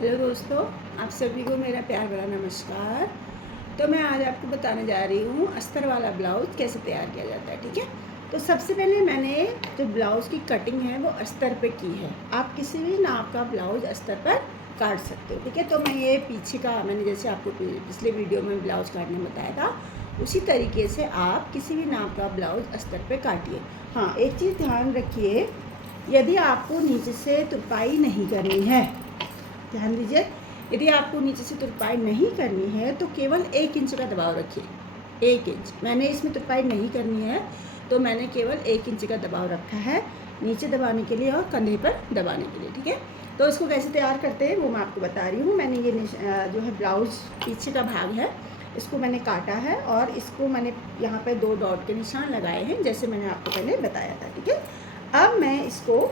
Hello दोस्तों, आप सभी को मेरा प्यार भरा नमस्कार। तो मैं आज आपको बताने जा रही हूँ अस्तर वाला ब्लाउज़ कैसे तैयार किया जाता है। ठीक है, तो सबसे पहले मैंने जो ब्लाउज़ की कटिंग है वो अस्तर पे की है। आप किसी भी नाप का ब्लाउज़ अस्तर पर काट सकते हो। ठीक है, तो मैं ये पीछे का मैंने जैसे आपको पिछले वीडियो में ब्लाउज़ काटने बताया था, उसी तरीके से आप किसी भी नाप का ब्लाउज़ अस्तर पे काटिए। हाँ, एक चीज़ ध्यान रखिए, यदि आपको नीचे से तुरपाई नहीं करनी है, ध्यान दीजिए, यदि आपको नीचे से तुरपाई नहीं करनी है तो केवल 1 इंच का दबाव रखिए। 1 इंच, मैंने इसमें तुरपाई नहीं करनी है तो मैंने केवल 1 इंच का दबाव रखा है नीचे दबाने के लिए और कंधे पर दबाने के लिए। ठीक है, तो इसको कैसे तैयार करते हैं वो मैं आपको बता रही हूँ। मैंने ये जो है ब्लाउज़ पीछे का भाग है, इसको मैंने काटा है और इसको मैंने यहाँ पे 2 डॉट के निशान लगाए हैं, जैसे मैंने आपको पहले बताया था। ठीक है, अब मैं इसको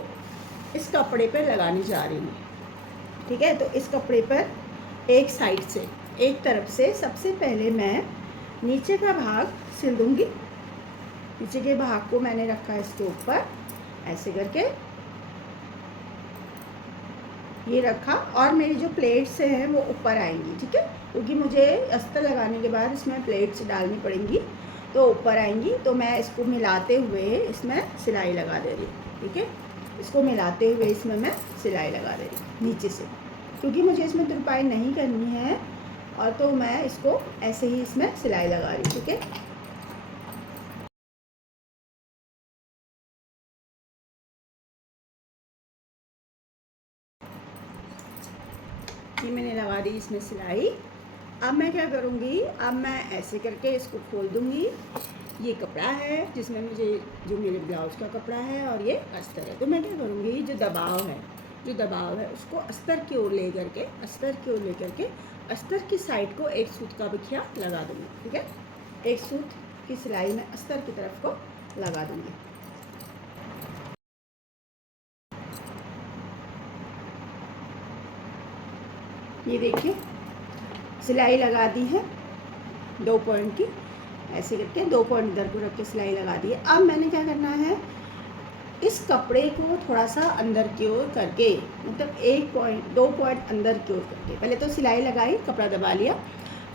इस कपड़े पर लगाने जा रही हूँ। ठीक है, तो इस कपड़े पर एक साइड से, एक तरफ से सबसे पहले मैं नीचे का भाग सिल दूंगी। नीचे के भाग को मैंने रखा है इसके ऊपर, ऐसे करके ये रखा, और मेरी जो प्लेट्स हैं वो ऊपर आएंगी। ठीक है, क्योंकि मुझे अस्तर लगाने के बाद इसमें प्लेट्स डालनी पड़ेंगी, तो ऊपर आएंगी। तो मैं इसको मिलाते हुए इसमें सिलाई लगा दे रही हूँ। ठीक है, इसको मिलाते हुए इसमें मैं सिलाई लगा दे रही हूँ नीचे से, क्योंकि मुझे इसमें तुरपाई नहीं करनी है, और तो मैं इसको ऐसे ही इसमें सिलाई लगा रही हूँ। ठीक है, ये मैंने लगा दी इसमें सिलाई। अब मैं क्या करूँगी, अब मैं ऐसे करके इसको खोल दूँगी। ये कपड़ा है जिसमें मुझे, जो मेरे ब्लाउज़ का कपड़ा है, और ये अस्तर है। तो मैं क्या करूँगी, जो दबाव है उसको अस्तर की ओर ले करके, अस्तर की साइड को एक सूत का बिखिया लगा दूँगी। ठीक है, एक सूत की सिलाई में अस्तर की तरफ को लगा दूँगी। ये देखिए, सिलाई लगा दी है 2 पॉइंट की, ऐसे करके 2 पॉइंट इधर को रख के सिलाई लगा दी है। अब मैंने क्या करना है, इस कपड़े को थोड़ा सा अंदर की ओर करके, मतलब 1 पॉइंट 2 पॉइंट अंदर की ओर करके, पहले तो सिलाई लगाई, कपड़ा दबा लिया,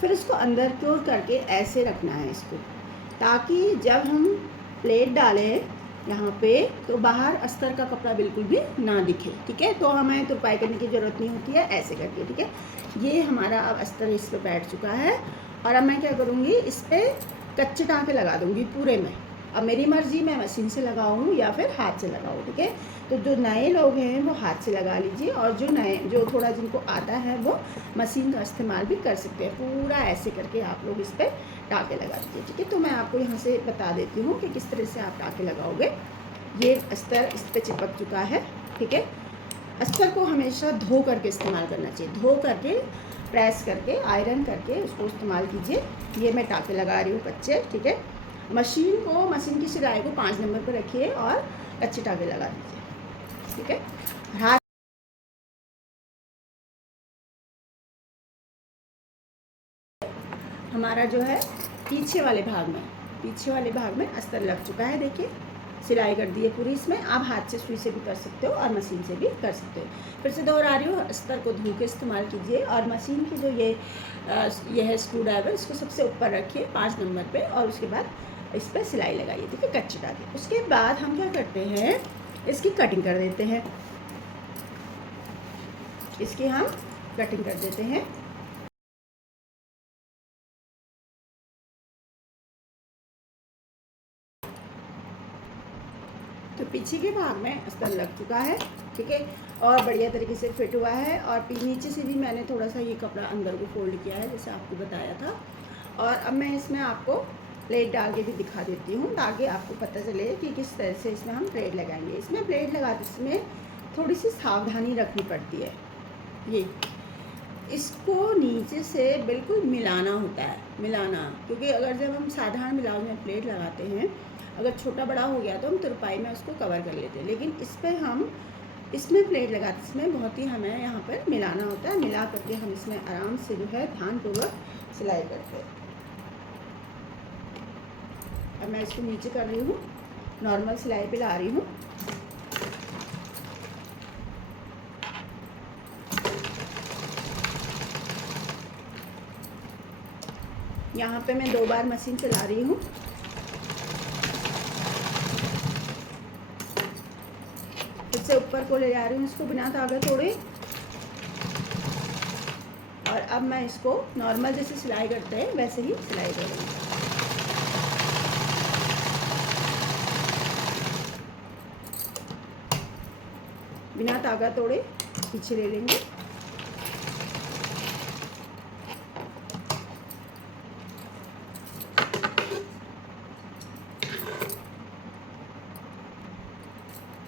फिर इसको अंदर की ओर करके ऐसे रखना है इसको, ताकि जब हम प्लेट डालें यहाँ पे तो बाहर अस्तर का कपड़ा बिल्कुल भी ना दिखे। ठीक है, तो हमें तुरपाई करने की ज़रूरत नहीं होती है, ऐसे करके। ठीक है, ये हमारा अब अस्तर इस पर बैठ चुका है, और अब मैं क्या करूँगी, इस पर कच्चे टाँके लगा दूँगी पूरे में। अब मेरी मर्ज़ी, मैं मशीन से लगाऊँ या फिर हाथ से लगाऊँ। ठीक है, तो जो नए लोग हैं वो हाथ से लगा लीजिए, और जो थोड़ा जिनको आता है वो मशीन का इस्तेमाल भी कर सकते हैं। पूरा ऐसे करके आप लोग इस पर टाँके लगा दीजिए। ठीक है, तो मैं आपको यहाँ से बता देती हूँ कि किस तरह से आप टाँके लगाओगे। ये अस्तर इस पर चिपक चुका है। ठीक है, अस्तर को हमेशा धो करके इस्तेमाल करना चाहिए, धो करके, प्रेस करके, आयरन करके उसको इस्तेमाल कीजिए। ये मैं टाँके लगा रही हूँ कच्चे। ठीक है, मशीन की सिलाई को 5 नंबर पर रखिए और कच्चे टाँके लगा दीजिए। ठीक है, हाथ हमारा जो है पीछे वाले भाग में अस्तर लग चुका है। देखिए, सिलाई कर दी है पूरी इसमें। आप हाथ से सुई से भी कर सकते हो और मशीन से भी कर सकते हो। फिर से दोहरा रही हूँ, अस्तर को धो के इस्तेमाल कीजिए, और मशीन की जो ये है स्क्रू ड्राइवर, इसको सबसे ऊपर रखिए 5 नंबर पे, और उसके बाद इस पर सिलाई लगाइए। ठीक है, कच्चे टाँके। उसके बाद हम क्या करते हैं, इसकी कटिंग कर देते हैं। इसकी हम कटिंग कर देते हैं। तो पीछे के भाग में अस्तर लग चुका है। ठीक है, और बढ़िया तरीके से फिट हुआ है, और नीचे से भी मैंने थोड़ा सा ये कपड़ा अंदर को फोल्ड किया है, जैसे आपको बताया था। और अब मैं इसमें आपको प्लेट डाल के भी दिखा देती हूँ, ताकि आपको पता चले कि किस तरह से इसमें हम प्लेट लगाएंगे। इसमें प्लेट लगाते समय थोड़ी सी सावधानी रखनी पड़ती है। ये इसको नीचे से बिल्कुल मिलाना होता है, क्योंकि अगर जब हम साधारण ब्लाउज में प्लेट लगाते हैं, अगर छोटा बड़ा हो गया तो हम तुरपाई में उसको कवर कर लेते हैं, लेकिन इसमें प्लेट लगाते समय बहुत ही हमें यहाँ पर मिलाना होता है। मिला करके हम इसमें आराम से जो है ध्यानपूर्वक सिलाई करते हैं। अब मैं इसको नीचे कर रही हूँ, नॉर्मल सिलाई पे ला रही हूँ। यहाँ पे मैं 2 बार मशीन चला रही हूँ। फिर से ऊपर को ले जा रही हूँ इसको बिना धागा तोड़े। और अब मैं इसको नॉर्मल जैसे सिलाई करते हैं वैसे ही सिलाई करूँगी। बिना धागा तोड़े पीछे ले लेंगे।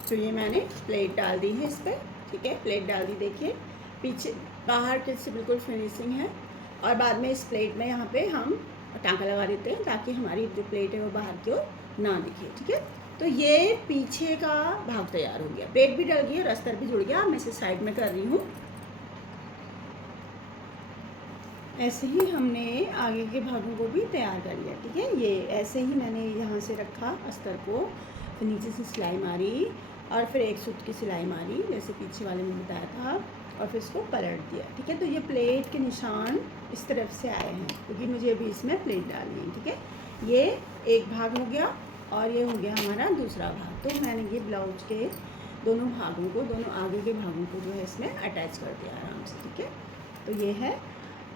तो ये मैंने प्लेट डाल दी है इस पर, ठीक है। प्लेट डाल दी, देखिए पीछे बाहर के से बिल्कुल फिनिशिंग है। और बाद में इस प्लेट में यहाँ पे हम टाँका लगा देते हैं ताकि हमारी जो प्लेट है वो बाहर की ओर ना दिखे, ठीक है। तो ये पीछे का भाग तैयार हो गया, प्लेट भी डल गई और अस्तर भी जुड़ गया। मैं इसे साइड में कर रही हूँ। ऐसे ही हमने आगे के भागों को भी तैयार कर लिया, ठीक है। ये ऐसे ही मैंने यहाँ से रखा अस्तर को, फिर नीचे से सिलाई मारी और फिर एक सूत की सिलाई मारी जैसे पीछे वाले में बताया था, और फिर इसको पलट दिया, ठीक है। तो ये प्लेट के निशान इस तरफ से आए हैं क्योंकि मुझे अभी इसमें प्लेट डालनी है, ठीक है। ये एक भाग हो गया और ये हो गया हमारा दूसरा भाग। तो मैंने ये ब्लाउज के दोनों भागों को, दोनों आगे के भागों को जो है इसमें अटैच कर दिया आराम से, ठीक है। तो ये है,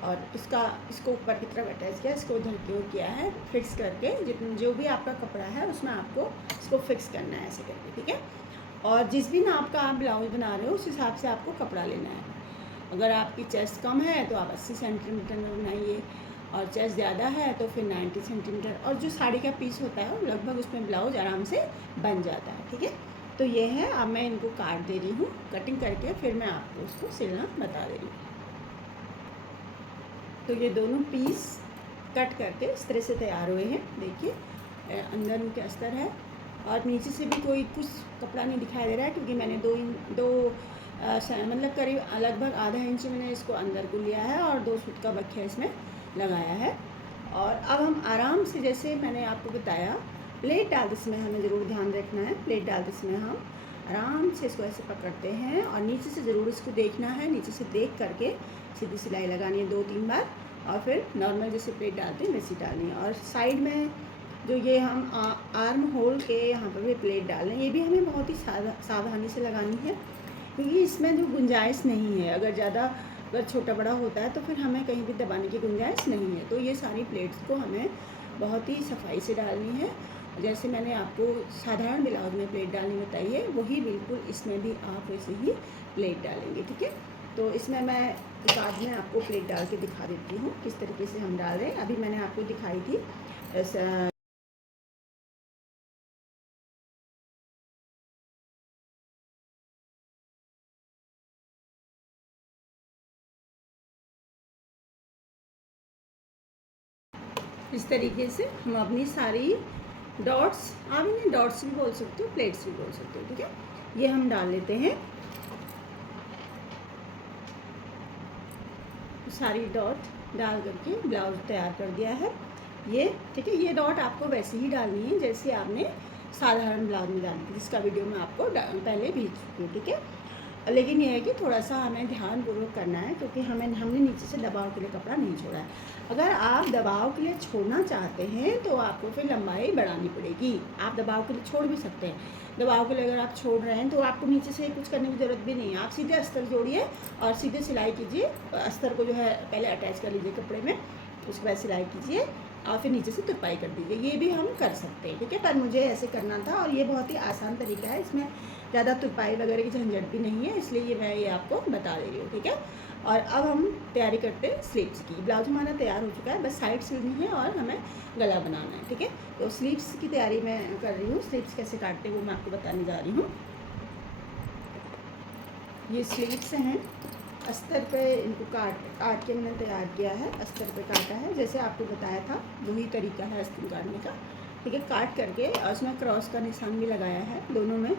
और इसको ऊपर की तरफ अटैच किया, इसको उधर की ओर किया है, फिक्स करके जितना जो भी आपका कपड़ा है उसमें आपको इसको फिक्स करना है ऐसे करके, ठीक है। और जिस भी नाप का आप ब्लाउज बना रहे हो उस हिसाब से आपको कपड़ा लेना है। अगर आपकी चेस्ट कम है तो आप 80 सेंटीमीटर में बनाइए, और चेस्ट ज़्यादा है तो फिर 90 सेंटीमीटर। और जो साड़ी का पीस होता है वो लगभग उसमें ब्लाउज आराम से बन जाता है, ठीक है। तो ये है, अब मैं इनको काट दे रही हूँ कटिंग करके, फिर मैं आपको उसको सिलना बता दे रही हूँ। तो ये दोनों पीस कट करके इस तरह से तैयार हुए हैं, देखिए अंदर उनके अस्तर है और नीचे से भी कोई कुछ कपड़ा नहीं दिखाई दे रहा है क्योंकि मैंने मतलब करीब लगभग आधा इंच मैंने इसको अंदर को लिया है और 2 सूत का बखिया इसमें लगाया है। और अब हम आराम से, जैसे मैंने आपको बताया, प्लेट डालते समय हमें ज़रूर ध्यान रखना है। प्लेट डालते समय हम आराम से इसको ऐसे पकड़ते हैं और नीचे से ज़रूर इसको देखना है, नीचे से देख करके सीधी सिलाई लगानी है 2-3 बार, और फिर नॉर्मल जैसे प्लेट डालते हैं वैसी डालनी है। और साइड में जो ये हम आर्म होल के यहाँ पर भी प्लेट डाल रहे हैं, ये भी हमें बहुत ही सावधानी से लगानी है क्योंकि इसमें जो गुंजाइश नहीं है, अगर छोटा बड़ा होता है तो फिर हमें कहीं भी दबाने की गुंजाइश नहीं है। तो ये सारी प्लेट्स को हमें बहुत ही सफाई से डालनी है। जैसे मैंने आपको साधारण ब्लाउज में प्लेट डालनी बताई है, वही बिल्कुल इसमें भी आप वैसे ही प्लेट डालेंगे, ठीक है। तो इसमें मैं बाद में आपको प्लेट डाल के दिखा देती हूँ किस तरीके से हम डाल रहे हैं। अभी मैंने आपको दिखाई थी ऐसा। इस तरीके से हम अपनी सारी डॉट्स, आप इन्हें डॉट्स भी बोल सकते हो, प्लेट्स भी बोल सकते हो, ठीक है। ये हम डाल लेते हैं सारी डॉट डाल करके ब्लाउज तैयार कर दिया है ये, ठीक है। ये डॉट आपको वैसे ही डालनी है जैसे आपने साधारण ब्लाउज में डाली थी, जिसका वीडियो मैं आपको पहले भेज चुकी हूँ, ठीक है। लेकिन यह है कि थोड़ा सा हमें ध्यानपूर्वक करना है क्योंकि हमने नीचे से दबाव के लिए कपड़ा नहीं छोड़ा है। अगर आप दबाव के लिए छोड़ना चाहते हैं तो आपको फिर लंबाई बढ़ानी पड़ेगी। आप दबाव के लिए छोड़ भी सकते हैं, दबाव के लिए अगर आप छोड़ रहे हैं तो आपको नीचे से कुछ करने की ज़रूरत भी नहीं है। आप सीधे अस्तर जोड़िए और सीधे सिलाई कीजिए। अस्तर को जो है पहले अटैच कर लीजिए कपड़े में, उसके बाद सिलाई कीजिए और फिर नीचे से तुरपाई कर दीजिए। ये भी हम कर सकते हैं, ठीक है। पर मुझे ऐसे करना था और ये बहुत ही आसान तरीका है, इसमें ज़्यादा तुरपाई वगैरह की झंझट भी नहीं है, इसलिए मैं ये आपको बता दे रही हूँ, ठीक है। और अब हम तैयारी करते हैं स्लीव्स की। ब्लाउज हमारा तैयार हो चुका है, बस साइड सिलनी है और हमें गला बनाना है, ठीक है। तो स्लीव्स की तैयारी मैं कर रही हूँ। स्लीव्स कैसे काटते हैं वो मैं आपको बताने जा रही हूँ। ये स्लीव्स हैं, अस्तर पे इनको काट के मैंने तैयार किया है, अस्तर पे काटा है जैसे आपको बताया था, वही तरीका है अस्तर काटने का, ठीक है। काट करके और उसमें क्रॉस का निशान भी लगाया है दोनों में,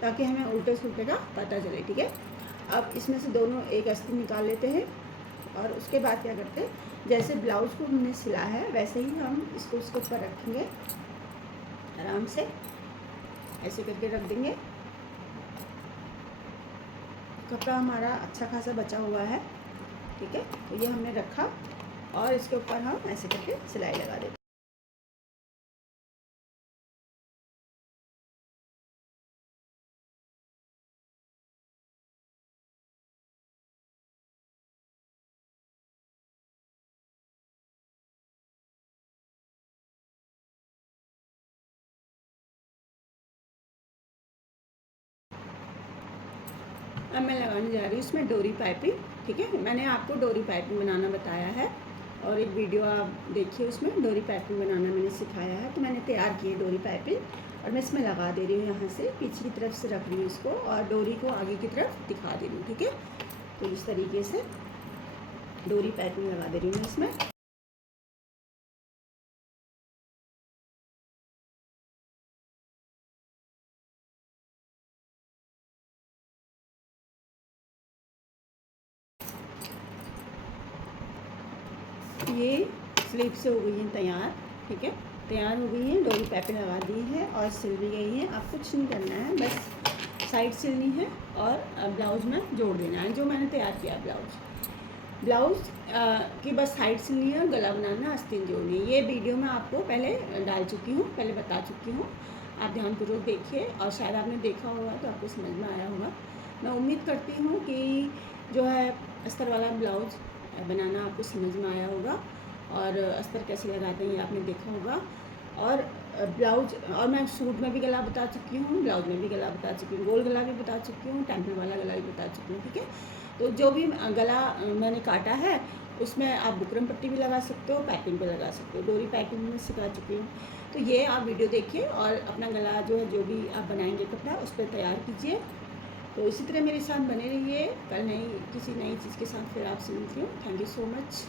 ताकि हमें उल्टे सुल्टे का पता चले, ठीक है। अब इसमें से दोनों एक अस्तर निकाल लेते हैं और उसके बाद क्या करते हैं, जैसे ब्लाउज को हमने सिला है वैसे ही हम इसको उसके ऊपर रखेंगे, आराम से ऐसे करके रख देंगे। कपड़ा हमारा अच्छा खासा बचा हुआ है, ठीक है। तो ये हमने रखा और इसके ऊपर हम ऐसे करके सिलाई लगा देते हैं। अब मैं लगाने जा रही हूँ इसमें डोरी पाइपिंग। ठीक है, मैंने आपको डोरी पाइपिंग बनाना बताया है और एक वीडियो आप देखिए, उसमें डोरी पाइपिंग बनाना मैंने सिखाया है। तो मैंने तैयार की है डोरी पाइपिंग और मैं इसमें लगा दे रही हूँ। यहाँ से पीछे की तरफ से रख रही हूँ इसको और डोरी को आगे की तरफ दिखा दे रही हूँ। ठीक है, तो इस तरीके से डोरी पाइपिंग लगा दे रही हूँ इसमें। ये स्लीव से हो गई है तैयार। ठीक है, तैयार हो गई है, डोरी पाइपिंग लगा दी है और सिल भी गई है। आप कुछ नहीं करना है, बस साइड सिलनी है और ब्लाउज में जोड़ देना है। जो मैंने तैयार किया ब्लाउज की बस साइड सिलनी है और गला बनाना, आस्तीन जोड़नी है। ये वीडियो मैं आपको पहले डाल चुकी हूँ, पहले बता चुकी हूँ। आप ध्यानपूर्वक देखिए और शायद आपने देखा होगा तो आपको समझ में आया होगा। मैं उम्मीद करती हूँ कि जो है अस्तर वाला ब्लाउज बनाना आपको समझ में आया होगा और अस्तर कैसे लगाते हैं ये आपने देखा होगा। और ब्लाउज और मैं सूट में भी गला बता चुकी हूँ, ब्लाउज में भी गला बता चुकी हूँ, गोल गला भी बता चुकी हूँ, टेम्पल वाला गला भी बता चुकी हूँ। ठीक है, तो जो भी गला मैंने काटा है उसमें आप बुकरम पट्टी भी लगा सकते हो, पाइपिंग भी लगा सकते हो। डोरी पाइपिंग में सिखा चुकी हूँ। तो ये आप वीडियो देखिए और अपना गला जो है, जो भी आप बनाएंगे कपड़ा, उस पर तैयार कीजिए। तो इसी तरह मेरे साथ बने रहिए। कल किसी नई चीज़ के साथ फिर आपसे मिलती हूँ। Thank you so much.